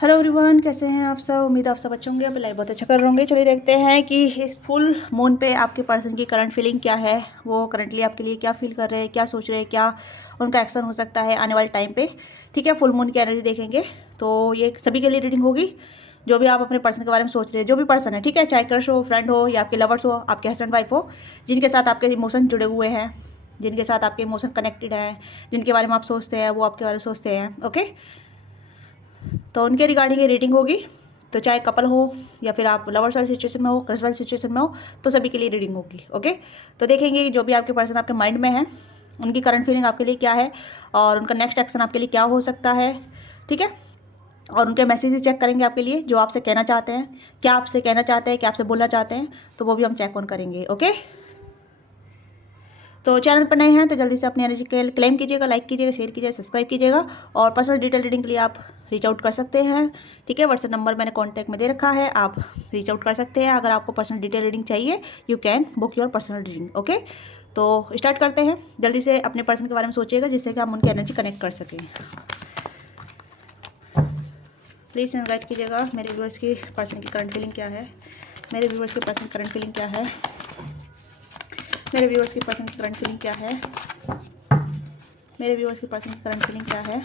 Hello everyone, कैसे हैं आप सब। उम्मीद है आप सब अच्छे होंगे। आप लाइव बहुत अच्छा कर रहे होंगे। चलिए देखते हैं कि इस फुल मून पे आपके पर्सन की करंट फीलिंग क्या है। वो करंटली आपके लिए क्या फील कर रहे हैं, क्या सोच रहे हैं, क्या उनका एक्शन हो सकता है आने वाले टाइम पे। ठीक है, फुल मून की एनर्जी देखेंगे तो ये सभी के लिए रीडिंग होगी। जो भी आप अपने पर्सन के बारे में सोच रहे हैं, जो भी पर्सन है, ठीक है, चाहे क्रश हो, फ्रेंड हो या आपके लवर्स हो, आपके हस्बैंड वाइफ हो, जिनके साथ आपके इमोशन जुड़े हुए हैं, जिनके साथ आपके इमोशन कनेक्टेड हैं, जिनके बारे में आप सोचते हैं, वो आपके बारे में सोचते हैं। ओके, तो उनके रिगार्डिंग ये रीडिंग होगी। तो चाहे कपल हो या फिर आप लवर्स वाली सिचुएशन में हो, क्रश वाली सिचुएशन में हो, तो सभी के लिए रीडिंग होगी। ओके, तो देखेंगे कि जो भी आपके पर्सन आपके माइंड में है, उनकी करंट फीलिंग आपके लिए क्या है और उनका नेक्स्ट एक्शन आपके लिए क्या हो सकता है। ठीक है, और उनके मैसेजेस चेक करेंगे आपके लिए, जो आपसे कहना चाहते हैं, क्या आपसे कहना चाहते हैं, क्या आपसे बोलना चाहते हैं, तो वो भी हम चेक ऑन करेंगे। ओके, तो चैनल पर नए हैं तो जल्दी से अपनी एनर्जी क्लेम कीजिएगा, लाइक कीजिएगा, शेयर कीजिएगा, सब्सक्राइब कीजिएगा। और पर्सनल डिटेल रीडिंग के लिए आप रीच आउट कर सकते हैं। ठीक है, व्हाट्सएप नंबर मैंने कॉन्टैक्ट में दे रखा है, आप रीच आउट कर सकते हैं। अगर आपको पर्सनल डिटेल रीडिंग चाहिए, you can book your personal reading. Okay, तो स्टार्ट करते हैं। जल्दी से अपने पर्सन के बारे में सोचिएगा, जिससे कि हम उनकी एनर्जी कनेक्ट कर सकें। प्लीज़ गाइड कीजिएगा मेरे व्यूअर्स की पर्सन की करंट फीलिंग क्या है। मेरे व्यूअर्स की पर्सन करंट फीलिंग क्या है। मेरे व्यूअर्स की पर्सन की करंट फीलिंग क्या है। मेरे व्यूअर्स की पर्सन की करंट फीलिंग क्या है।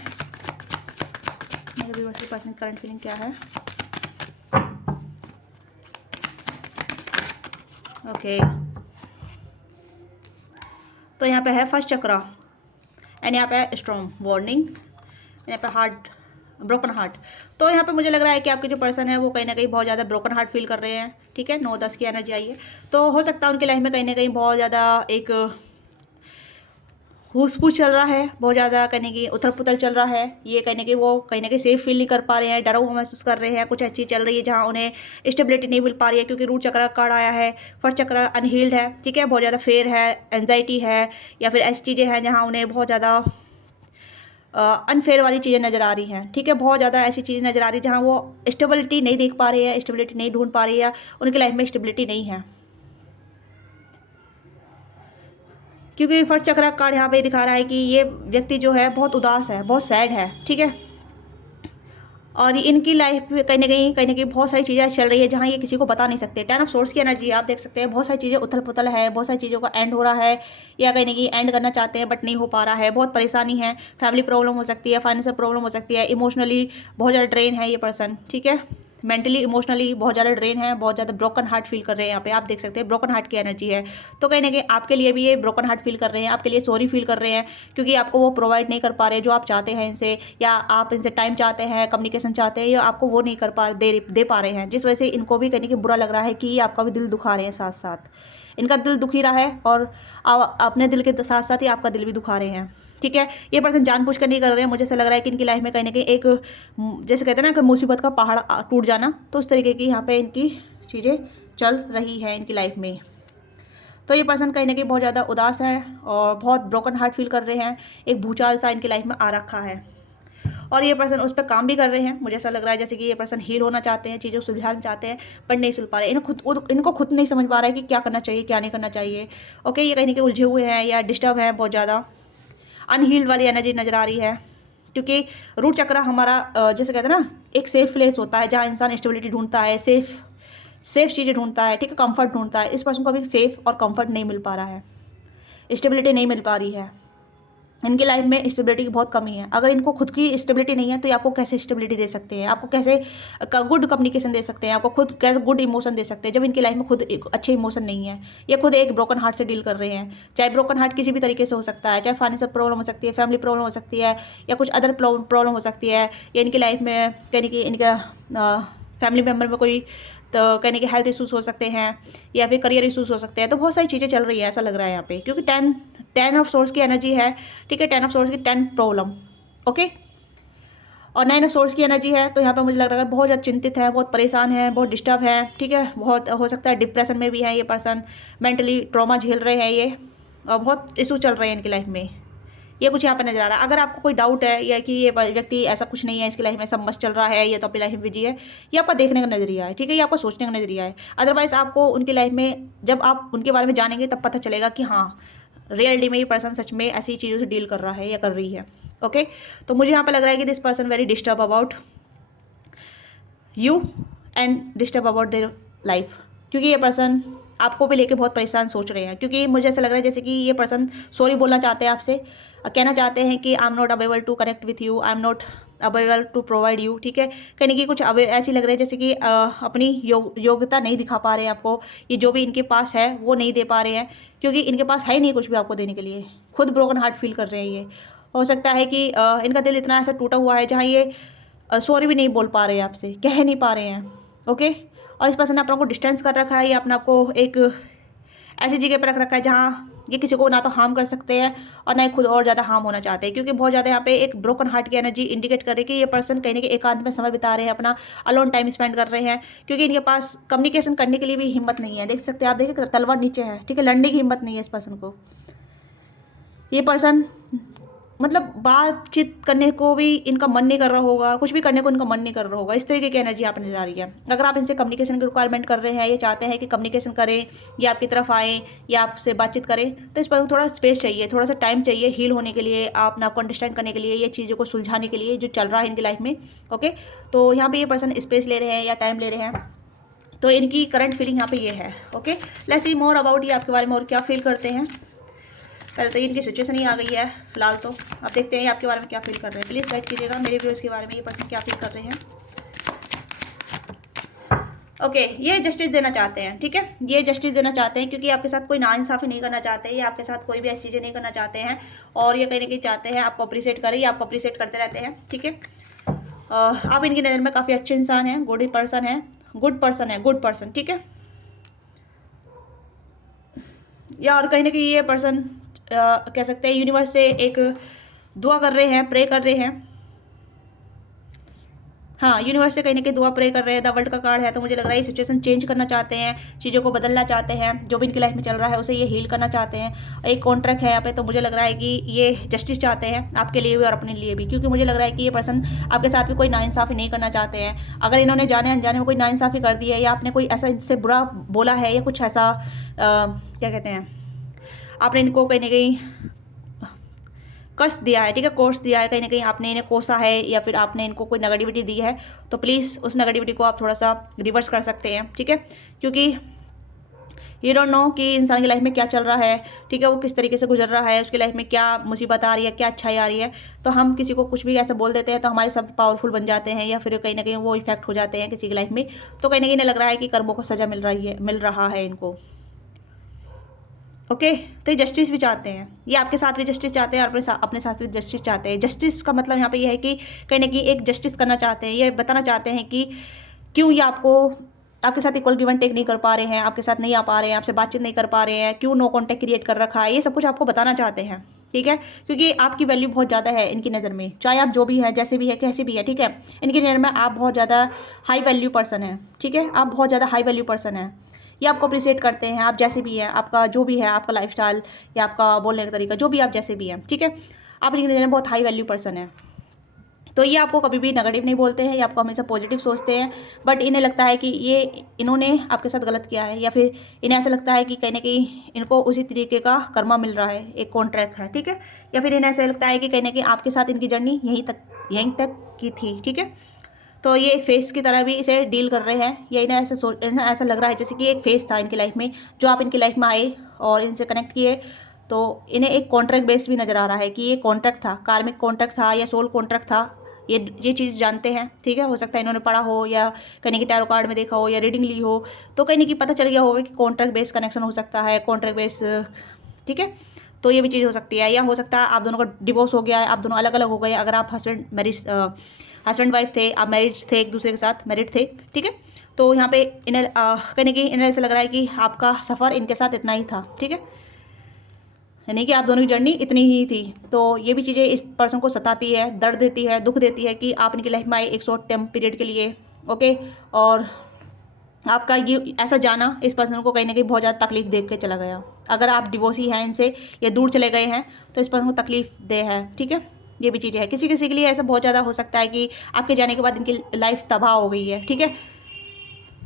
मेरे व्यूअर्स की पर्सन की करंट फीलिंग क्या है। ओके, तो यहाँ पे है फर्स्ट चक्रा एंड यहाँ पे है स्ट्रॉन्ग वार्निंग, यहाँ पे हार्ट, ब्रोकन हार्ट। तो यहाँ पे मुझे लग रहा है कि आपके जो पर्सन है वो कहीं ना कहीं बहुत ज़्यादा ब्रोकन हार्ट फील कर रहे हैं। ठीक है, 9-10 की एनर्जी आई है, तो हो सकता है उनकी लाइफ में कहीं ना कहीं बहुत ज़्यादा एक हुस फूस चल रहा है, बहुत ज़्यादा कहने की उथल पुथल चल रहा है। ये कहने की वो कहीं ना कहीं सेफ फील नहीं कर पा रहे हैं, डरा हुआ महसूस कर रहे हैं। कुछ ऐसी चीज़ चल रही है जहाँ उन्हें स्टेबिलिटी नहीं मिल पा रही है, क्योंकि रूट चक्र कार्ड आया है, फर्स्ट चक्र अनहील्ड है। ठीक है, बहुत ज़्यादा फेयर है, एंजाइटी है, या फिर ऐसी चीज़ें हैं जहाँ उन्हें बहुत ज़्यादा अनफेयर वाली चीज़ें नज़र आ रही हैं। ठीक है, बहुत ज़्यादा ऐसी चीज़ नज़र आ रही है जहाँ वो स्टेबिलिटी नहीं देख पा रहे हैं, स्टेबिलिटी नहीं ढूंढ पा रही है, उनकी लाइफ में स्टेबिलिटी नहीं है। क्योंकि फर्स्ट चक्र कार्ड यहाँ पे दिखा रहा है कि ये व्यक्ति जो है बहुत उदास है, बहुत सैड है। ठीक है, और इनकी लाइफ में कहीं ना कहीं बहुत सारी चीज़ें चल रही है जहाँ ये किसी को बता नहीं सकते। 10 ऑफ सोर्स की एनर्जी आप देख सकते हैं, बहुत सारी चीज़ें उथल पुथल है, बहुत सारी चीज़ों का एंड हो रहा है, या कहीं ना कहीं एंड करना चाहते हैं बट नहीं हो पा रहा है। बहुत परेशानी है, फैमिली प्रॉब्लम हो सकती है, फाइनेंशियल प्रॉब्लम हो सकती है, इमोशनली बहुत ज़्यादा ड्रेन है ये पर्सन। ठीक है, मेंटली इमोशनली बहुत ज़्यादा ड्रेन है, बहुत ज़्यादा ब्रोकन हार्ट फील कर रहे हैं। यहाँ पे आप देख सकते हैं ब्रोकन हार्ट की एनर्जी है, तो कहीं ना कहीं आपके लिए भी ये ब्रोकन हार्ट फील कर रहे हैं, आपके लिए सॉरी फील कर रहे हैं, क्योंकि आपको वो प्रोवाइड नहीं कर पा रहे जो आप चाहते हैं इनसे, या आप इनसे टाइम चाहते हैं, कम्युनिकेशन चाहते हैं, या आपको वो नहीं कर पा दे पा रहे हैं, जिस वजह से इनको भी कहीं ना कहीं बुरा लग रहा है कि आपका भी दिल दुखा रहे हैं। साथ साथ इनका दिल दुखी रहा है और अपने दिल के साथ साथ ही आपका दिल भी दुखा रहे हैं। ठीक है, ये पर्सन जानबूझकर नहीं कर रहे हैं। मुझे ऐसा लग रहा है कि इनकी लाइफ में कहीं ना कहीं एक, जैसे कहते हैं ना कि मुसीबत का पहाड़ टूट जाना, तो उस तरीके की यहाँ पे इनकी चीज़ें चल रही है इनकी लाइफ में। तो ये पर्सन कहीं ना कहीं बहुत ज़्यादा उदास है और बहुत ब्रोकन हार्ट फील कर रहे हैं। एक भूचाल सा इनकी लाइफ में आ रखा है और ये पर्सन उस पर काम भी कर रहे हैं। मुझे ऐसा लग रहा है जैसे कि ये पर्सन हील होना चाहते हैं, चीज़ों को सुलझाना चाहते हैं, पर नहीं सुल पा रहे। इनको खुद नहीं समझ पा रहा है कि क्या करना चाहिए, क्या नहीं करना चाहिए। ओके, ये कहीं ना कहीं उलझे हुए हैं या डिस्टर्ब हैं, बहुत ज़्यादा अनहील्ड वाली एनर्जी नज़र आ रही है। क्योंकि रूट चक्र हमारा जैसे कहते हैं ना, एक सेफ प्लेस होता है जहाँ इंसान स्टेबिलिटी ढूंढता है, सेफ चीज़ें ढूंढता है। ठीक है, कंफर्ट ढूंढता है। इस पर्सन को अभी सेफ और कंफर्ट नहीं मिल पा रहा है, स्टेबिलिटी नहीं मिल पा रही है। इनकी लाइफ में स्टेबिलिटी की बहुत कमी है। अगर इनको खुद की स्टेबिलिटी नहीं है तो ये आपको कैसे स्टेबिलिटी दे सकते हैं, आपको कैसे गुड कम्युनिकेशन दे सकते हैं, आपको खुद कैसे गुड इमोशन दे सकते हैं, जब इनकी लाइफ में खुद एक अच्छे इमोशन नहीं है। ये खुद एक ब्रोकन हार्ट से डील कर रहे हैं। चाहे ब्रोकन हार्ट किसी भी तरीके से हो सकता है, चाहे फाइनेंशियल प्रॉब्लम हो सकती है, फैमिली प्रॉब्लम हो सकती है, या कुछ अदर प्रॉब्लम हो सकती है, या इनकी लाइफ में कहीं कि इनका फैमिली मेम्बर में कोई तो कहने के हेल्थ इश्यूज हो सकते हैं, या फिर करियर इश्यूज हो सकते हैं। तो बहुत सारी चीज़ें चल रही है ऐसा लग रहा है यहाँ पे, क्योंकि 10 ऑफ सोर्स की एनर्जी है। ठीक है, 10 ऑफ सोर्स की 10 प्रॉब्लम। ओके, और 9 ऑफ सोर्स की एनर्जी है। तो यहाँ पे मुझे लग रहा है बहुत ज़्यादा चिंतित है, बहुत परेशान है, बहुत डिस्टर्ब है। ठीक है, बहुत हो सकता है डिप्रेशन में भी है ये पर्सन, मेंटली ट्रॉमा झेल रहे हैं ये, और बहुत इशू चल रहे हैं इनकी लाइफ में। ये कुछ यहाँ पे नजर आ रहा है। अगर आपको कोई डाउट है या कि ये व्यक्ति ऐसा कुछ नहीं है, इसकी लाइफ में सब मस्त चल रहा है, ये तो अपनी लाइफ में बिजी है, ये आपका देखने का नजरिया है। ठीक है, ये आपका सोचने का नजरिया है। अदरवाइज आपको उनकी लाइफ में जब आप उनके बारे में जानेंगे तब पता चलेगा कि हाँ, रियलिटी में ये पर्सन सच में ऐसी चीज़ों से डील कर रहा है या कर रही है। ओके, तो मुझे यहाँ पर लग रहा है कि this person very disturb about you and disturb about their life, क्योंकि ये पर्सन आपको भी लेके बहुत परेशान सोच रहे हैं। क्योंकि मुझे ऐसा लग रहा है जैसे कि ये पर्सन सॉरी बोलना चाहते हैं आपसे, कहना चाहते हैं कि I am not available to connect with you, I am not available to provide you, ठीक है। कहने की कुछ ऐसी लग रहा है जैसे कि अपनी योग्यता नहीं दिखा पा रहे हैं आपको, ये जो भी इनके पास है वो नहीं दे पा रहे हैं, क्योंकि इनके पास है ही नहीं कुछ भी आपको देने के लिए। खुद ब्रोकन हार्ट फील कर रहे हैं ये। हो सकता है कि इनका दिल इतना ऐसा टूटा हुआ है जहाँ ये सॉरी भी नहीं बोल पा रहे हैं आपसे, कह नहीं पा रहे हैं। ओके, और इस पर्सन ने अपने आप को डिस्टेंस कर रखा है, या अपने आप को एक ऐसी जगह पर रख रखा है जहाँ ये किसी को ना तो हार्म कर सकते हैं और ना ही खुद और ज़्यादा हार्म होना चाहते हैं। क्योंकि बहुत ज़्यादा यहाँ पे एक ब्रोकन हार्ट की एनर्जी इंडिकेट कर रही है कि ये पर्सन कहीं ना कहीं एकांत में समय बिता रहे हैं, अपना अलोन टाइम स्पेंड कर रहे हैं। क्योंकि इनके पास कम्युनिकेशन करने के लिए भी हिम्मत नहीं है। देख सकते हैं आप, देखिए तलवार नीचे है, ठीक है, लड़ने की हिम्मत नहीं है इस पर्सन को। ये पर्सन मतलब बातचीत करने को भी इनका मन नहीं कर रहा होगा, कुछ भी करने को इनका मन नहीं कर रहा होगा। इस तरीके की एनर्जी यहाँ पर नजर आ रही है। अगर आप इनसे कम्युनिकेशन की रिक्वायरमेंट कर रहे हैं, ये चाहते हैं कि कम्युनिकेशन करें या आपकी तरफ आएँ या आपसे बातचीत करें, तो इस पर थोड़ा स्पेस चाहिए, थोड़ा सा टाइम चाहिए हील होने के लिए, अपने आपको अंडरस्टैंड करने के लिए, ये चीज़ों को सुलझाने के लिए जो चल रहा है इनकी लाइफ में। ओके, तो यहाँ पर ये पर्सन स्पेस ले रहे हैं या टाइम ले रहे हैं, तो इनकी करंट फीलिंग यहाँ पे ये है। Okay, let's see more about ये आपके बारे में और क्या फील करते हैं। पहले तो इनकी सिचुएशन ही आ गई है फिलहाल, तो अब देखते हैं ये आपके बारे में क्या फील कर रहे हैं। प्लीज़ गाइड कीजिएगा मेरे व्यूअर्स के बारे में, ये पर्सन क्या फील कर रहे हैं। ओके, ये जस्टिस देना चाहते हैं, ठीक है, ये जस्टिस देना चाहते हैं क्योंकि आपके साथ कोई नाइंसाफ़ी नहीं करना चाहते, ये आपके साथ कोई भी ऐसी चीज़ें नहीं करना चाहते हैं, और ये कहीं ना कहीं चाहते हैं आपको अप्रिशिएट करें, ये आपको अप्रिशिएट करते रहते हैं, ठीक है। आप इनकी नज़र में काफ़ी अच्छे इंसान हैं, गुड पर्सन है, गुड पर्सन है, गुड पर्सन, ठीक है। या और कहीं ना कहीं ये पर्सन कह सकते हैं यूनिवर्स से एक दुआ कर रहे हैं, प्रे कर रहे हैं। हाँ, यूनिवर्स से कहीं ना कहीं दुआ प्रे कर रहे हैं। द वर्ल्ड का कार्ड है, तो मुझे लग रहा है ये सिचुएशन चेंज करना चाहते हैं, चीज़ों को बदलना चाहते हैं, जो भी इनकी लाइफ में चल रहा है उसे ये हील करना चाहते हैं। एक कॉन्ट्रैक्ट है यहाँ पे, तो मुझे लग रहा है कि ये जस्टिस चाहते हैं आपके लिए भी और अपने लिए भी, क्योंकि मुझे लग रहा है कि ये पर्सन आपके साथ भी कोई नाइंसाफ़ी नहीं करना चाहते हैं। अगर इन्होंने जाने अनजाने में कोई नाइंसाफ़ी कर दी है, या आपने कोई ऐसा इनसे बुरा बोला है, या कुछ ऐसा क्या कहते हैं, आपने इनको कहीं ना कहीं कष्ट दिया है, ठीक है, कोर्स दिया है, कहीं ना कहीं आपने इन्हें कोसा है, या फिर आपने इनको कोई नेगेटिविटी दी है, तो प्लीज़ उस नेगेटिविटी को आप थोड़ा सा रिवर्स कर सकते हैं, ठीक है। क्योंकि यू डोंट नो कि इंसान की लाइफ में क्या चल रहा है, ठीक है, वो किस तरीके से गुजर रहा है, उसकी लाइफ में क्या मुसीबत आ रही है, क्या अच्छाई आ रही है। तो हम किसी को कुछ भी ऐसा बोल देते हैं तो हमारे शब्द पावरफुल बन जाते हैं, या फिर कहीं ना कहीं वो इफेक्ट हो जाते हैं किसी की लाइफ में। तो कहीं ना कहीं लग रहा है कि कर्मों को सज़ा मिल रहा है इनको। ओके, तो ये जस्टिस भी चाहते हैं, ये आपके साथ भी जस्टिस चाहते हैं और अपने साथ भी जस्टिस चाहते हैं। जस्टिस का मतलब यहाँ पे ये है कि कहीं ना कहीं एक जस्टिस करना चाहते हैं, ये बताना चाहते हैं कि क्यों ये आपके साथ इक्वल गिव एंड टेक नहीं कर पा रहे हैं, आपके साथ नहीं आ पा रहे हैं, आपसे बातचीत नहीं कर पा रहे हैं, क्यों नो कॉन्टैक्ट क्रिएट कर रखा है, ये सब कुछ आपको बताना चाहते हैं, ठीक है। क्योंकि आपकी वैल्यू बहुत ज़्यादा है इनकी नज़र में, चाहे आप जो भी है, जैसे भी है, कैसे भी है, ठीक है। इनकी नज़र में आप बहुत ज़्यादा हाई वैल्यू पर्सन है, ठीक है, आप बहुत ज़्यादा हाई वैल्यू पर्सन है। ये आपको अप्रिशिएट करते हैं, आप जैसे भी हैं, आपका जो भी है, आपका लाइफस्टाइल या आपका बोलने का तरीका, जो भी आप जैसे भी हैं, ठीक है, आप इनकी नज़र में बहुत हाई वैल्यू पर्सन है। तो ये आपको कभी भी नेगेटिव नहीं बोलते हैं, ये आपको हमेशा पॉजिटिव सोचते हैं। बट इन्हें लगता है कि इन्होंने आपके साथ गलत किया है, या फिर इन्हें ऐसा लगता है कि कहीं ना कहीं इनको उसी तरीके का कर्मा मिल रहा है, एक कॉन्ट्रैक्ट है, ठीक है। या फिर इन्हें ऐसा लगता है कि कहीं ना कहीं आपके साथ इनकी जर्नी यहीं तक की थी, ठीक है। तो ये एक फेस की तरह भी इसे डील कर रहे हैं, या इन्हें ऐसा लग रहा है जैसे कि एक फेस था इनकी लाइफ में, जो आप इनकी लाइफ में आए और इनसे कनेक्ट किए, तो इन्हें एक कॉन्ट्रैक्ट बेस भी नज़र आ रहा है कि ये कॉन्ट्रैक्ट था, कार्मिक कॉन्ट्रैक्ट था या सोल कॉन्ट्रैक्ट था। ये चीज़ जानते हैं, ठीक है। हो सकता है इन्होंने पढ़ा हो, या कहीं की टैरो कार्ड में देखा हो, या रीडिंग ली हो, तो कहीं ना कहीं पता चल गया होगा कि कॉन्ट्रैक्ट बेस कनेक्शन हो सकता है, कॉन्ट्रैक्ट बेस, ठीक है। तो ये भी चीज़ हो सकती है, या हो सकता है आप दोनों का डिवोर्स हो गया है, आप दोनों अलग अलग हो गए। अगर आप हस्बैंड वाइफ थे, आप मैरिज थे, एक दूसरे के साथ मैरिड थे, ठीक है। तो यहाँ पे इन्हें कहीं ना कहीं इन्हें ऐसा लग रहा है कि आपका सफ़र इनके साथ इतना ही था, ठीक है, यानी कि आप दोनों की जर्नी इतनी ही थी। तो ये भी चीज़ें इस पर्सन को सताती है, दर्द देती है, दुख देती है कि आप इनकी लाइफ में आए एक शॉर्ट टर्म पीरियड के लिए, ओके। और आपका ये ऐसा जाना इस पर्सन को कहीं ना कहीं बहुत ज़्यादा तकलीफ देख के चला गया। अगर आप डिवोर्सी हैं इनसे, या दूर चले गए हैं, तो इस पर्सन को तकलीफ दे है, ठीक है। ये भी चीज़ें है, किसी किसी के लिए ऐसा बहुत ज़्यादा हो सकता है कि आपके जाने के बाद इनकी लाइफ तबाह हो गई है, ठीक है।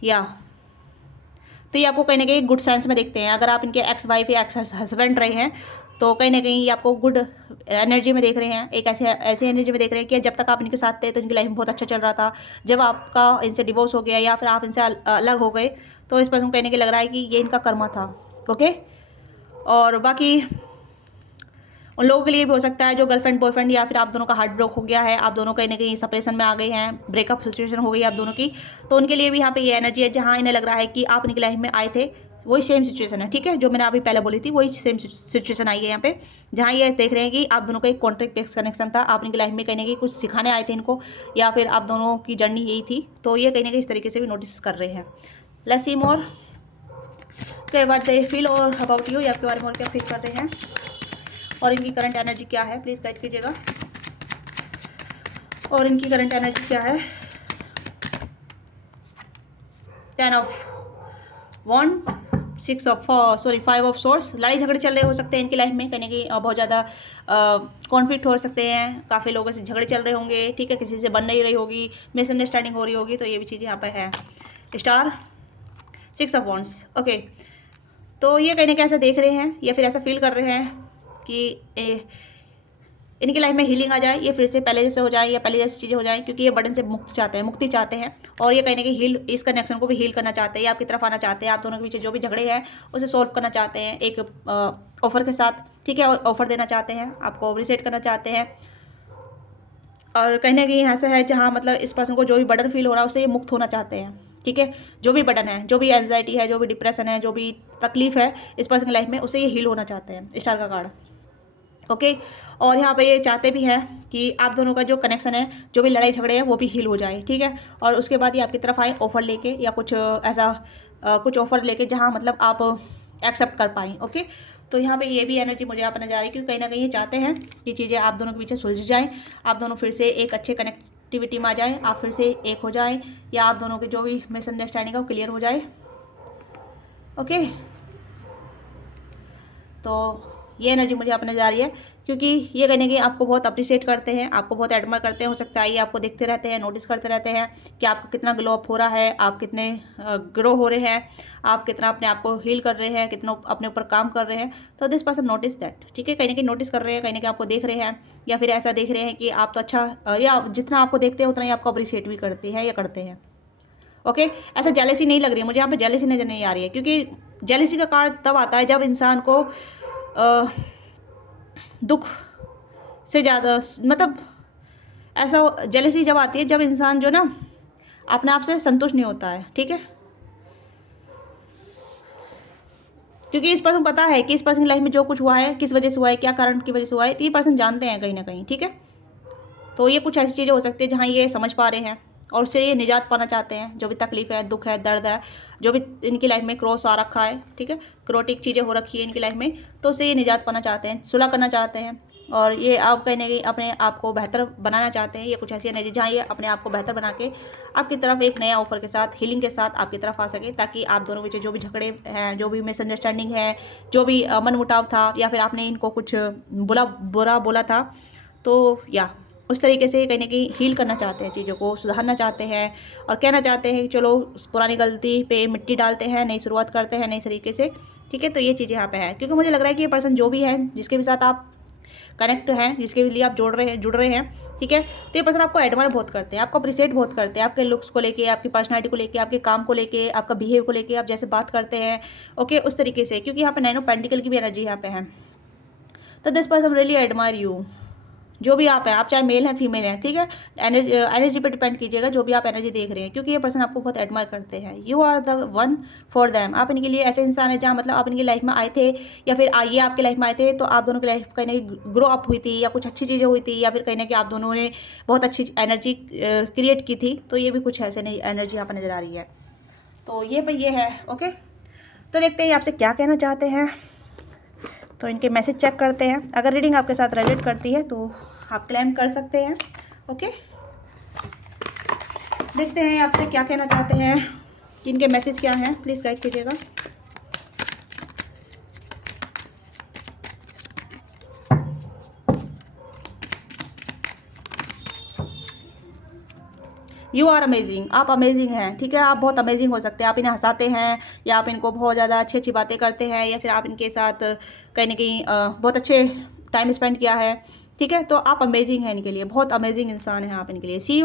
या तो ये आपको कहीं ना कहीं गुड सेंस में देखते हैं। अगर आप इनके एक्स वाइफ या एक्स हस्बैंड रहे हैं, तो कहीं ना कहीं ये आपको गुड एनर्जी में देख रहे हैं, एक ऐसे एनर्जी में देख रहे हैं कि जब तक आप इनके साथ थे तो इनकी लाइफ में बहुत अच्छा चल रहा था। जब आपका इनसे डिवोर्स हो गया या फिर आप इनसे अलग हो गए तो इस पर्सन को कहने के लग रहा है कि ये इनका कर्मा था। ओके, और बाकी उन लोगों के लिए भी हो सकता है जो गर्लफ्रेंड बॉयफ्रेंड या फिर आप दोनों का हार्ट ब्रेक हो गया है, आप दोनों कहीं ना कहीं सेपरेशन में आ गए हैं, ब्रेकअप सिचुएशन हो गई आप दोनों की, तो उनके लिए भी यहाँ पे ये एनर्जी है जहाँ इन्हें लग रहा है कि आप इनकी लाइफ में आए थे, वही सेम सिचुएशन है। ठीक है, जो मैंने अभी पहले बोली थी वही सेम सिचुएशन आई है यहाँ पे, जहाँ ये देख रहे हैं कि आप दोनों का एक कॉन्ट्रैक्ट बेस्ड कनेक्शन था, आप इनकी लाइफ में कहीं ना कहीं कुछ सिखाने आए थे इनको, या फिर आप दोनों की जर्नी यही थी, तो ये कहीं ना कहीं इस तरीके से भी नोटिस कर रहे हैं। लेट्स सी मोर के व्हाट दे फील और अबाउट यू, या आपके बारे में और क्या फील कर रहे हैं और इनकी करंट एनर्जी क्या है, प्लीज़ गाइड कीजिएगा। और इनकी करंट एनर्जी क्या है। 10 ऑफ वन, 5 ऑफ सोर्स। लड़ाई झगड़े चल रहे हो सकते हैं इनकी लाइफ में, कहीं बहुत ज़्यादा कॉन्फ्लिक्ट हो सकते हैं, काफ़ी लोगों से झगड़े चल रहे होंगे। ठीक है, किसी से बन नहीं रही होगी, मिसअंडरस्टैंडिंग हो रही होगी, तो ये भी चीज़ यहाँ पे है। Star, 6 of wands. ओके, तो ये कहीं ना कहीं ऐसा देख रहे हैं या फिर ऐसा फील कर रहे हैं कि इनकी लाइफ में हीलिंग आ जाए, ये फिर से पहले जैसे हो जाए या पहले जैसी चीज़ें हो जाए, क्योंकि ये बर्डन से मुक्ति चाहते हैं, और ये कहीं ना कहीं इस कनेक्शन को भी हील करना चाहते हैं, आपकी तरफ आना चाहते हैं, आप दोनों के पीछे जो भी झगड़े हैं उसे सॉल्व करना चाहते हैं एक ऑफर के साथ। ठीक है, और ऑफर देना चाहते हैं, आपको रिसेट करना चाहते हैं, और कहीं ना कहीं ऐसा है जहाँ मतलब इस पर्सन को जो भी बर्डन फील हो रहा है उससे ये मुक्त होना चाहते हैं। ठीक है, जो भी बर्डन है, जो भी एंजाइटी है, जो भी डिप्रेशन है, जो भी तकलीफ है इस पर्सन की लाइफ में, उससे ये हील होना चाहते हैं। स्टार का कार्ड। ओके, और यहाँ पे ये चाहते भी हैं कि आप दोनों का जो कनेक्शन है, जो भी लड़ाई झगड़े हैं वो भी हील हो जाए। ठीक है, और उसके बाद ये आपकी तरफ आए ऑफर लेके, या कुछ ऐसा कुछ ऑफर लेके जहाँ मतलब आप एक्सेप्ट कर पाएँ। ओके, तो यहाँ पे ये भी एनर्जी मुझे यहाँ पर नजर आ रही है, क्योंकि कहीं ना कहीं ये चाहते हैं कि चीज़ें आप दोनों के पीछे सुलझ जाएँ, आप दोनों फिर से एक अच्छे कनेक्टिविटी में आ जाएँ, आप फिर से एक हो जाएँ, या आप दोनों के जो भी मिसअंडरस्टैंडिंग है वो क्लियर हो जाए। ओके, तो ये एनर्जी मुझे यहाँ पर नजर आ रही है, क्योंकि ये कहने की आपको बहुत अप्रिशिएट करते हैं, आपको बहुत एडमायर करते हैं। हो सकता है ये आपको देखते रहते हैं, नोटिस करते रहते हैं कि आपका कितना ग्लो अप हो रहा है, आप कितने ग्रो हो रहे हैं, आप कितना अपने आप को हील कर रहे हैं, कितना अपने ऊपर काम कर रहे हैं। तो दिस पर्सन नोटिस दैट। ठीक है, कहीं ना कहीं नोटिस कर रहे हैं, कहीं ना कहीं आपको देख रहे हैं, या फिर ऐसा देख रहे हैं कि आप तो अच्छा, या जितना आपको देखते हैं उतना ही आपको अप्रिशिएट भी करते हैं या करते हैं। ओके, ऐसा जेलसी नहीं लग रही है मुझे यहाँ पे, जेलसी नजर नहीं आ रही है, क्योंकि जेलसी का कार्ड तब आता है जब इंसान को दुख से ज़्यादा, मतलब ऐसा जेलसी जब आती है जब इंसान जो ना अपने आप से संतुष्ट नहीं होता है। ठीक है, क्योंकि इस पर्सन पता है कि इस पर्सन की लाइफ में जो कुछ हुआ है किस वजह से हुआ है, क्या कारण की वजह से हुआ है, तो ये पर्सन जानते हैं कहीं ना कहीं। ठीक है, तो ये कुछ ऐसी चीज़ें हो सकती है जहाँ ये समझ पा रहे हैं और उससे ये निजात पाना चाहते हैं। जो भी तकलीफ है, दुख है, दर्द है, जो भी इनकी लाइफ में क्रॉस आ रखा है, ठीक है, क्रोटिक चीज़ें हो रखी है इनकी लाइफ में, तो उससे ये निजात पाना चाहते हैं, सुलह करना चाहते हैं, और ये आप कहीं ना कहीं अपने आप को बेहतर बनाना चाहते हैं। ये कुछ ऐसी एनर्जी जहाँ ये अपने आप को बेहतर बना के आपकी तरफ एक नया ऑफर के साथ, हीलिंग के साथ आपकी तरफ आ सके, ताकि आप दोनों के बीच जो भी झगड़े हैं, जो भी मिसअंडरस्टैंडिंग है, जो भी मनमुटाव था, या फिर आपने इनको कुछ बुरा बोला था, तो या उस तरीके से कहीं ना कहीं हील करना चाहते हैं, चीज़ों को सुधारना चाहते हैं, और कहना चाहते हैं कि चलो उस पुरानी गलती पे मिट्टी डालते हैं, नई शुरुआत करते हैं नई तरीके से। ठीक है, तो ये चीज़ें यहाँ पे है, क्योंकि मुझे लग रहा है कि ये पर्सन जो भी है, जिसके भी साथ आप कनेक्ट हैं, जिसके लिए आप जुड़ रहे हैं, ठीक है, तो ये पर्सन आपको एडमायर बहुत करते हैं, आपको अप्रिशिएट बहुत करते हैं, आपके लुक्स को लेके, आपकी पर्सनैलिटी को लेके, आपके काम को लेके, आपका बिहेव को लेके, आप जैसे बात करते हैं, ओके, उस तरीके से, क्योंकि यहाँ पे 9 ऑफ पेंटिकल की भी एनर्जी यहाँ पे है। तो this person really admire you, जो भी आप हैं, आप चाहे मेल हैं फीमेल हैं। ठीक है, एनर्जी पे डिपेंड कीजिएगा जो भी आप एनर्जी देख रहे हैं, क्योंकि ये पर्सन आपको बहुत एडमायर करते हैं। You are the one for them, आप इनके लिए ऐसे इंसान है जहाँ मतलब आप इनकी लाइफ में आए थे, या फिर आइए आपकी लाइफ में आए थे, तो आप दोनों की लाइफ कहीं ना कहीं ग्रो अप हुई थी, या कुछ अच्छी चीज़ें हुई थी, या फिर कहीं ना कहीं आप दोनों ने बहुत अच्छी एनर्जी क्रिएट की थी। तो ये भी कुछ ऐसे नहीं एनर्जी यहाँ पर नज़र आ रही है। तो ये है। ओके, तो देखते हैं आपसे क्या कहना चाहते हैं, तो इनके मैसेज चेक करते हैं। अगर रीडिंग आपके साथ रिलेट करती है तो आप क्लेम कर सकते हैं। ओके, देखते हैं आपसे क्या कहना चाहते हैं, इनके मैसेज क्या हैं, प्लीज़ गाइड कीजिएगा। यू आर अमेजिंग, आप अमेजिंग हैं, ठीक है। आप बहुत अमेजिंग हो सकते हैं। आप इन्हें हंसाते हैं या आप इनको बहुत ज़्यादा अच्छी अच्छी बातें करते हैं या फिर आप इनके साथ कहीं ना कहीं बहुत अच्छे टाइम स्पेंड किया है, ठीक है। तो आप अमेजिंग हैं इनके लिए, बहुत अमेजिंग इंसान हैं आप इनके लिए। सी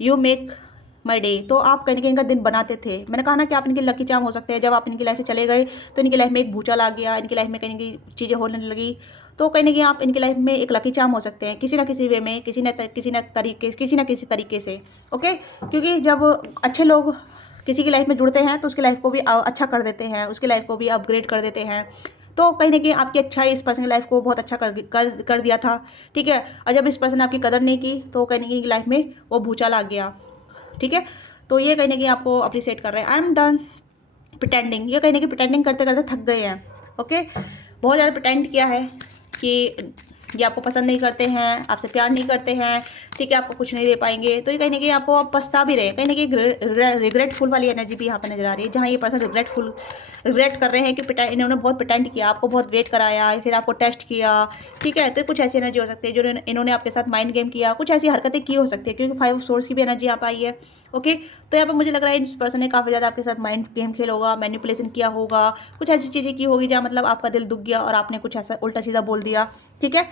यू मेक माई डे, तो आप कहीं ना कहीं इनका दिन बनाते थे। मैंने कहा ना कि आप इनके लकी चार्म हो सकते हैं। जब आप इनकी लाइफ से चले गए तो इनकी लाइफ में एक भूचाल आ गया, इनकी लाइफ में कहीं ना कहीं चीज़ें होने लगी, तो कहीं ना कहीं आप इनकी लाइफ में एक लकी चार्म हो सकते हैं किसी ना किसी वे में, किसी ना किसी तरीके से, ओके। क्योंकि जब अच्छे लोग किसी की लाइफ में जुड़ते हैं तो उसकी लाइफ को भी अच्छा कर देते हैं, उसकी लाइफ को भी अपग्रेड कर देते हैं। तो कहीं ना कहीं आपकी अच्छाई इस पर्सन की लाइफ को बहुत अच्छा कर दिया था, ठीक है। और जब इस पर्सन ने आपकी कदर नहीं की तो कहीं ना कहीं लाइफ में वो भूचाल आ गया, ठीक है। तो ये कहीं ना कहीं आपको अप्रिशिएट कर रहे हैं। आई एम डन प्रिटेंडिंग, ये कहीं ना कहीं प्रिटेंडिंग करते करते थक गए हैं, ओके। बहुत ज़्यादा प्रिटेंड किया है कि ये आपको पसंद नहीं करते हैं, आपसे प्यार नहीं करते हैं, ठीक है, आपको कुछ नहीं दे पाएंगे। तो ये कहीं ना कहीं आपको आप पछता भी रहे हैं, कहीं ना कहीं रिग्रेटफुल वाली एनर्जी भी यहाँ पे नजर आ रही है, जहाँ ये पर्सन रिग्रेट कर रहे हैं कि इन्होंने बहुत प्रिटेंड किया, आपको बहुत वेट कराया, फिर आपको टेस्ट किया, ठीक है। तो कुछ ऐसी एनर्जी हो सकती है जो इन्होंने आपके साथ माइंड गेम किया, कुछ ऐसी हरकतें की हो सकती है, क्योंकि 5 ऑफ सोर्स की भी एनर्जी यहाँ पे आई है, ओके। तो यहाँ पर मुझे लग रहा है इस पर्सन ने काफ़ी ज़्यादा आपके साथ माइंड गेम खेला होगा, मैनिपुलेशन किया होगा, कुछ ऐसी चीज़ें की होगी जहाँ मतलब आपका दिल दुख गया और आपने कुछ ऐसा उल्टा सीधा बोल दिया, ठीक है।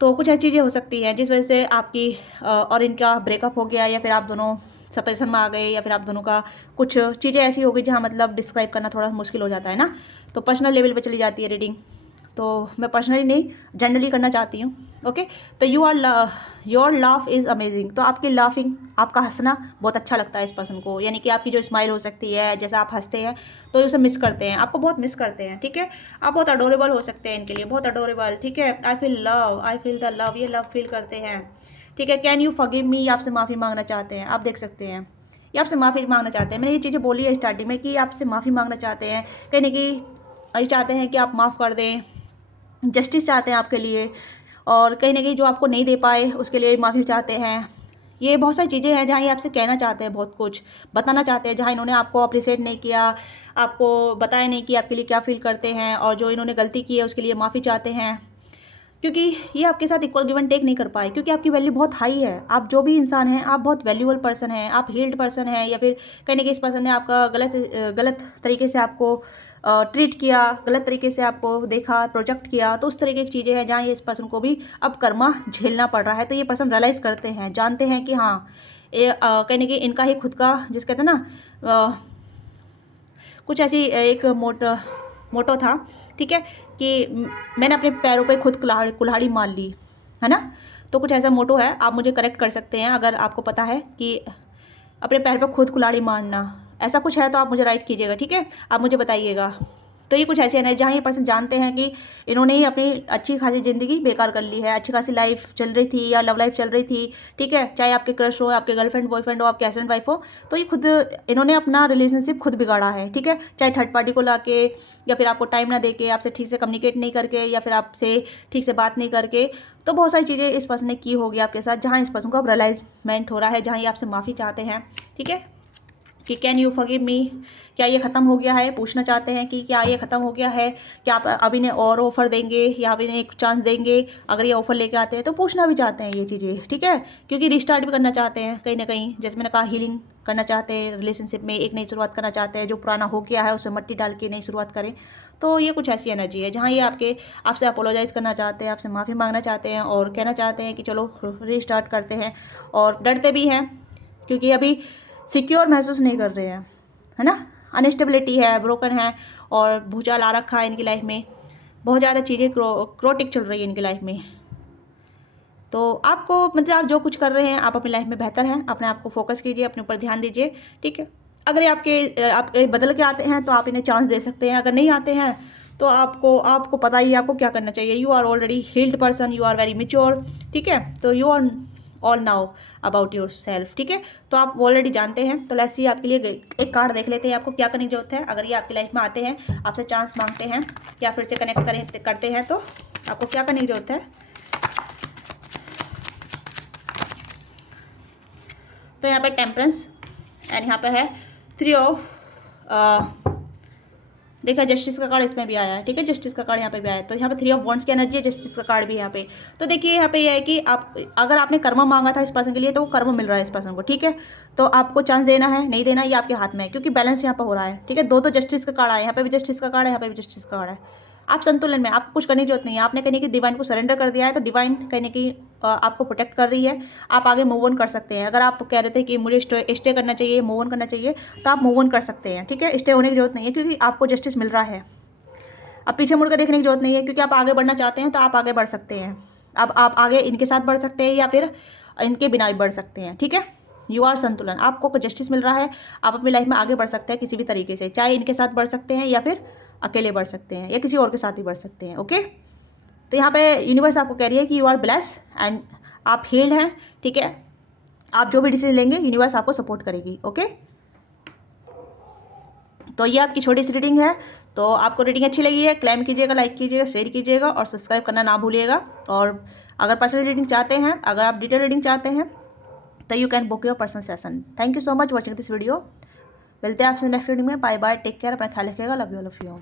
तो कुछ ऐसी चीज़ें हो सकती हैं जिस वजह से आपकी और इनका ब्रेकअप हो गया, या फिर आप दोनों सेपरेशन में आ गए, या फिर आप दोनों का कुछ चीज़ें ऐसी हो गई जहाँ मतलब डिस्क्राइब करना थोड़ा मुश्किल हो जाता है ना। तो पर्सनल लेवल पे चली जाती है रीडिंग, तो मैं पर्सनली नहीं जनरली करना चाहती हूँ, ओके। तो योर लाफ इज़ अमेजिंग, तो आपकी लाफिंग, आपका हंसना बहुत अच्छा लगता है इस पर्सन को, यानी कि आपकी जो स्माइल हो सकती है, जैसा आप हंसते हैं तो उसे मिस करते हैं, आपको बहुत मिस करते हैं, ठीक है। आप बहुत अडोरेबल हो सकते हैं इनके लिए, बहुत अडोरेबल, ठीक है। आई फील द लव, ये लव फील करते हैं, ठीक है। कैन यू फॉरगिव मी, आपसे माफ़ी मांगना चाहते हैं, आप देख सकते हैं ये आपसे माफ़ी मांगना चाहते हैं। मैंने ये चीज़ें बोली है स्टार्टिंग में कि आपसे माफ़ी मांगना चाहते हैं, कहीं ना कहीं ये चाहते हैं कि आप माफ़ कर दें, जस्टिस चाहते हैं आपके लिए, और कहीं ना कहीं जो आपको नहीं दे पाए उसके लिए माफ़ी चाहते हैं। ये बहुत सारी चीज़ें हैं जहाँ ये आपसे कहना चाहते हैं, बहुत कुछ बताना चाहते हैं, जहाँ इन्होंने आपको अप्रिशिएट नहीं किया, आपको बताया नहीं कि आपके लिए क्या फील करते हैं, और जो इन्होंने गलती की है उसके लिए माफ़ी चाहते हैं। क्योंकि ये आपके साथ इक्वल गिव एंड टेक नहीं कर पाए, क्योंकि आपकी वैल्यू बहुत हाई है। आप जो भी इंसान हैं, आप बहुत वैल्यूबल पर्सन हैं, आप हील्ड पर्सन हैं, या फिर कहीं ना कहीं इस पर्सन ने आपका गलत तरीके से आपको ट्रीट किया, गलत तरीके से आपको देखा, प्रोजेक्ट किया। तो उस तरीके की चीज़ें हैं जहाँ ये इस पर्सन को भी अब कर्मा झेलना पड़ रहा है। तो ये पर्सन रियलाइज़ करते हैं, जानते हैं कि हाँ, ये कहीं ना कहीं इनका ही खुद का, जिस कहते हैं ना, कुछ ऐसी एक मोटो था, ठीक है, कि मैंने अपने पैरों पे खुद कुल्हाड़ी मार ली, है ना। तो कुछ ऐसा मोटो है, आप मुझे करेक्ट कर सकते हैं अगर आपको पता है कि अपने पैर पे खुद कुल्हाड़ी मारना ऐसा कुछ है तो आप मुझे राइट कीजिएगा, ठीक है, आप मुझे बताइएगा। तो ये कुछ ऐसे हैं जहाँ ये पर्सन जानते हैं कि इन्होंने ही अपनी अच्छी खासी ज़िंदगी बेकार कर ली है, अच्छी खासी लाइफ चल रही थी या लव लाइफ चल रही थी, ठीक है, चाहे आपके क्रश हो, आपके गर्लफ्रेंड बॉयफ्रेंड हो, आपके हस्बैंड वाइफ हो। तो ये खुद इन्होंने अपना रिलेशनशिप खुद बिगाड़ा है, ठीक है, चाहे थर्ड पार्टी को ला के, या फिर आपको टाइम ना दे के, आपसे ठीक से कम्युनिकेट नहीं करके, या फिर आपसे ठीक से बात नहीं करके। तो बहुत सारी चीज़ें इस पर्सन ने की होगी आपके साथ, जहाँ इस पर्सन को अब रियलाइजमेंट हो रहा है, जहाँ ये आपसे माफ़ी चाहते हैं, ठीक है, कि कैन यू फॉरगिव मी, क्या ये ख़त्म हो गया है, पूछना चाहते हैं कि क्या ये ख़त्म हो गया है, क्या आप अभी ने और ऑफ़र देंगे या अभी ने एक चांस देंगे। अगर ये ऑफ़र लेके आते हैं तो पूछना भी चाहते हैं ये चीज़ें, ठीक है, क्योंकि रिस्टार्ट भी करना चाहते हैं कहीं ना कहीं, जैसे मैंने कहा हीलिंग करना चाहते हैं, रिलेशनशिप में एक नई शुरुआत करना चाहते हैं, जो पुराना हो गया है उसमें मट्टी डाल के नई शुरुआत करें। तो ये कुछ ऐसी एनर्जी है जहाँ ये आपसे अपोलोजाइज़ करना चाहते हैं, आपसे माफ़ी मांगना चाहते हैं, और कहना चाहते हैं कि चलो रीस्टार्ट करते हैं। और डरते भी हैं क्योंकि अभी सिक्योर महसूस नहीं कर रहे हैं, है ना, अनस्टेबिलिटी है, ब्रोकन है, और भूचाल आ रखा है इनकी लाइफ में, बहुत ज़्यादा चीज़ें क्रोटिक चल रही है इनकी लाइफ में। तो आपको मतलब आप जो कुछ कर रहे हैं आप अपनी लाइफ में बेहतर हैं, अपने आप को फोकस कीजिए, अपने ऊपर ध्यान दीजिए, ठीक है। अगर ये आपके बदल के आते हैं तो आप इन्हें चांस दे सकते हैं, अगर नहीं आते हैं तो आपको पता ही है आपको क्या करना चाहिए। You are already healed person, you are very mature, ठीक है। तो you are all now about yourself, ठीक है, तो आप ऑलरेडी जानते हैं। तो लेट्स सी आपके लिए एक कार्ड देख लेते हैं, आपको क्या करने की जरूरत है। अगर ये आपकी लाइफ में आते हैं, आपसे चांस मांगते हैं या फिर से कनेक्ट करते हैं, तो आपको क्या करने की जरूरत है। तो यहाँ पे टेम्परेंस, एंड यहाँ पे है 3 ऑफ देखा जस्टिस का कार्ड इसमें भी आया है, ठीक है, जस्टिस का कार्ड यहाँ पे भी आया है। तो यहाँ पे 3 ऑफ वॉन्ड्स की एनर्जी है, जस्टिस का कार्ड भी है यहाँ पे। तो देखिए यहाँ पे ये है कि आप अगर आपने कर्म मांगा था इस पर्सन के लिए तो वो कर्म मिल रहा है इस पर्सन को, ठीक है। तो आपको चांस देना है नहीं देना ये आपके हाथ में है, क्योंकि बैलेंस यहाँ पर हो रहा है, ठीक है। दो जस्टिस का कार्ड आया, यहाँ पे भी जस्टिस का कार्ड है, यहाँ पे भी जस्टिस का कार्ड है। आप संतुलन में, आपको कुछ करने की जरूरत नहीं है, आपने कहने की डिवाइन को सरेंडर कर दिया है, तो डिवाइन कहने की आपको प्रोटेक्ट कर रही है। आप आगे मूव ऑन कर सकते हैं। अगर आप कह रहे थे कि मुझे स्टे करना चाहिए, मूव ऑन करना चाहिए, तो आप मूव ऑन कर सकते हैं, ठीक है। स्टे होने की जरूरत नहीं है, क्योंकि आपको जस्टिस मिल रहा है। अब पीछे मुड़ कर देखने की जरूरत नहीं है, क्योंकि आप आगे बढ़ना चाहते हैं तो आप आगे बढ़ सकते हैं। अब आप आगे इनके साथ बढ़ सकते हैं या फिर इनके बिना भी बढ़ सकते हैं, ठीक है। यू आर संतुलन, आपको जस्टिस मिल रहा है, आप अपनी लाइफ में आगे बढ़ सकते हैं किसी भी तरीके से, चाहे इनके साथ बढ़ सकते हैं या फिर अकेले बढ़ सकते हैं या किसी और के साथ ही बढ़ सकते हैं, ओके। तो यहाँ पे यूनिवर्स आपको कह रही है कि यू आर ब्लेस्ड एंड आप हील्ड हैं, ठीक है। आप जो भी डिसीजन लेंगे यूनिवर्स आपको सपोर्ट करेगी, ओके। तो ये आपकी छोटी सी रीडिंग है। तो आपको रीडिंग अच्छी लगी है, क्लेम कीजिएगा, लाइक कीजिएगा, शेयर कीजिएगा और सब्सक्राइब करना ना भूलिएगा। और अगर पर्सनल रीडिंग चाहते हैं, अगर आप डिटेल रीडिंग चाहते हैं, तो you can book your personal session. Thank you so much watching this video. मिलते हैं आपसे नेक्स्ट रीडिंग में। बाय बाय, टेक केयर, अपना ख्याल रखिएगा, love you all of you.